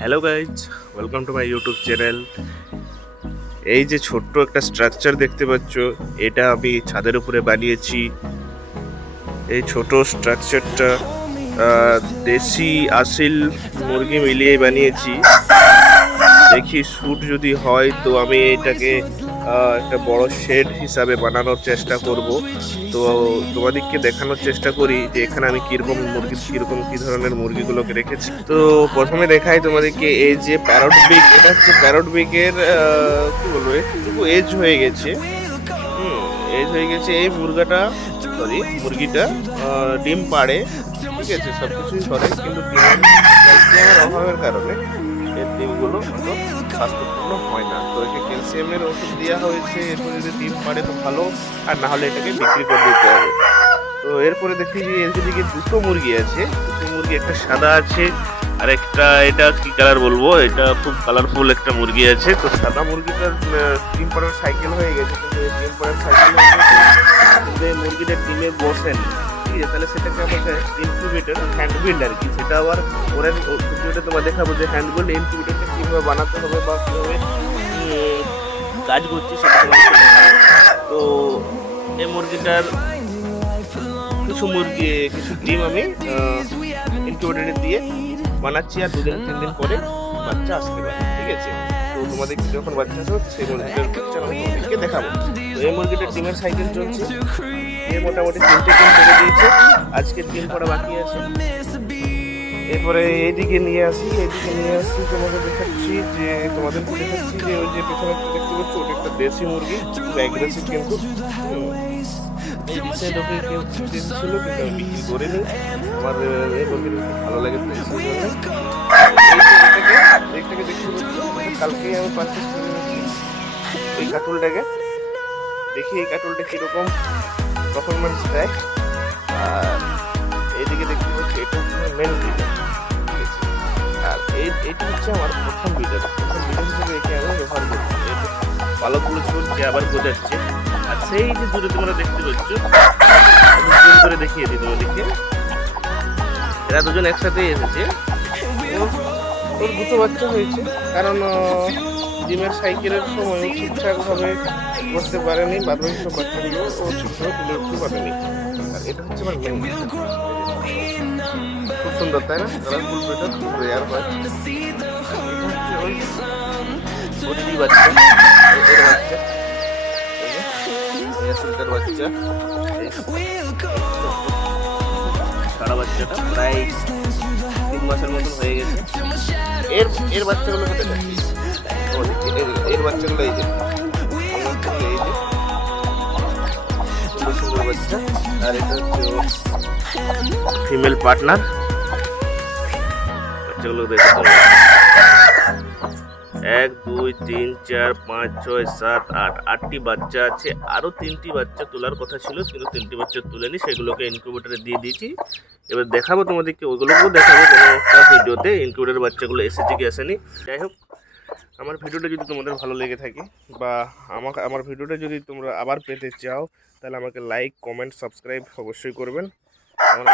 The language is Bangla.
Hello guys, welcome to my YouTube channel. এই যে ছোট্ট একটা স্ট্রাকচার দেখতে পাচ্ছ, এটা আমি ছাদের উপরে বানিয়েছি। এই ছোট স্ট্রাকচারটা দেশি আসিল মুরগি মিলিয়ে বানিয়েছি। দেখি শ্যুট যদি হয় তো আমি এটাকে একটা বড় শেড হিসাবে বানানোর চেষ্টা করব। তো তোমাদেরকে দেখানোর চেষ্টা করি যে এখানে আমি কী ধরনের মুরগিগুলোকে রেখেছি। তো প্রথমে দেখাই তোমাদেরকে এই যে প্যারট বিগ, এটা হচ্ছে প্যারট বিগের কি বলবো, একটু এজ হয়ে গেছে। এজ হয়ে গেছে এই মুরগিটা ডিম পাড়ে, ঠিক আছে, সব কিছুই করে, কিন্তু ডিমের ক্যালসিয়ামের অভাবের কারণে এর ডিমগুলো অত স্বাস্থ্যপূর্ণ হয় না। তো একে ক্যালসিয়ামের ওষুধ দেওয়া হয়েছে, এরপর যদি ডিম পাড়ে তো ভালো, আর না হলে এটাকে বিক্রি করে দিতে হবে। তো এরপরে দেখি যে এর দিকে দুটো মুরগি আছে। দুটো মুরগি, একটা সাদা আছে আর একটা, এটা কি কালার বলবো, এটা খুব কালারফুল একটা মুরগি আছে। তো সাদা মুরগিটার ডিম পাড়ার সাইকেল হয়ে গেছে, কিন্তু এই ডিম পাড়ার সাইকেল হয়ে গেছে, কিন্তু এই মুরগিটা ডিমে বসেনি, ঠিক আছে। তাহলে সেটাকে আমাকে ইনকিউবেটর, হ্যান্ডবিল্ড আর কি, সেটা আবার পরের ভিডিওতে তোমার দেখাবো যে হ্যান্ডবিল্ড ইনকিউবেটরটা কীভাবে বানাতে হবে বা কীভাবে কাজ করছে সেটা তোমাকে দেখাবো। তো এই মুরগিটার কিছু ডিম আমি ইনকিউবেটরে দিয়ে বানাচ্ছি, আর 2-3 দিন পরে বাচ্চা আসতে পারে, ঠিক আছে। তো তোমাদের যখন বাচ্চা আসবে সেই মুরগিটার বাচ্চা আমি তোমাদেরকে দেখাবো। তো এই মুরগিটার ডিমের সাইকেল চলছে, মোটামুটি 3টে ডিম পেড়ে দিয়েছে, আজকে ডিম পড়া বাকি আছে। এরপরে এইদিকে নিয়ে আসি তোমাকে দেখাচ্ছি যে ওই যে পেছনে দেখতে পাচ্ছি, ওটা একটা দেশি মুরগি, খুব অ্যাগ্রেসিভ কিন্তু। এই রিসেন্ট ওকে কেউ ছিল, কিন্তু আমি বিক্রি করে নিই, আমার এই মুরগিটা খুব ভালো লাগে। তো এইটাকে দেখতে পাচ্ছি, কালকেই আমি পারচেস করে নিয়েছি এই কাটুলটাকে। দেখি এই কাটুলটা কীরকম পারফরমেন্স দেয়। আর এইদিকে দেখতে পাচ্ছি এটা হচ্ছে মেন ব্রিডার, ঠিক আছে। আর এইটা হচ্ছে আমার প্রথম ব্রিডার হিসেবে একে আমি ব্যবহার করছি। এটা পালকগুলো চলছে, আবার বোঝাচ্ছে। আর সেই যে দূরে তোমরা দেখতে পাচ্ছ, জুম করে দেখিয়ে দিই তোমাদেরকে, এরা দুজন একসাথেই এসেছে। ওর দুটো বাচ্চা হয়েছে, কারণ ডিমের সাইকেলের সময় ঠিকঠাকভাবে করতে পারেনি, বাদবাকি সব বাচ্চাগুলো ও ঠিকভাবে তুলে উঠতে পারেনি। আর এটা হচ্ছে আমার মেন, খুব সুন্দর, তাই না? কালারফুল ব্রিডার, খুব রেয়ার হয়। এটা হচ্ছে ওই ওটির বাচ্চা, এর বাচ্চা, এই বাচ্চা, সারা বাচ্চাটা প্রায় 3 মাসের মতন হয়ে গেছে। এর বাচ্চাগুলো কোথায় যাচ্ছে? এর বাচ্চাগুলো এই যে সুন্দর সুন্দর বাচ্চা। আর এটা হচ্ছে ফিমেল পার্টনার, বাচ্চাগুলো দেখে 1 2 3 4 5 6 7 8 8টি বাচ্চা আছে। আরও 3টি বাচ্চা তোলার কথা ছিল, কিন্তু 3টি বাচ্চা তুলেনি, সেগুলোকে ইনকিউবেটরে দিয়ে দিয়েছি। এবার দেখাবো তোমাদেরকে, ওইগুলোকেও দেখাবো কোনো একটা ভিডিওতে ইনকিউবেটরের বাচ্চাগুলো এসেছে কি আসেনি। যাই হোক, আমার ভিডিওটা যদি তোমাদের ভালো লেগে থাকে, বা আমার ভিডিওটা যদি তোমরা আবার পেতে চাও, তাহলে আমাকে লাইক, কমেন্ট, সাবস্ক্রাইব অবশ্যই করবেন। আমাকে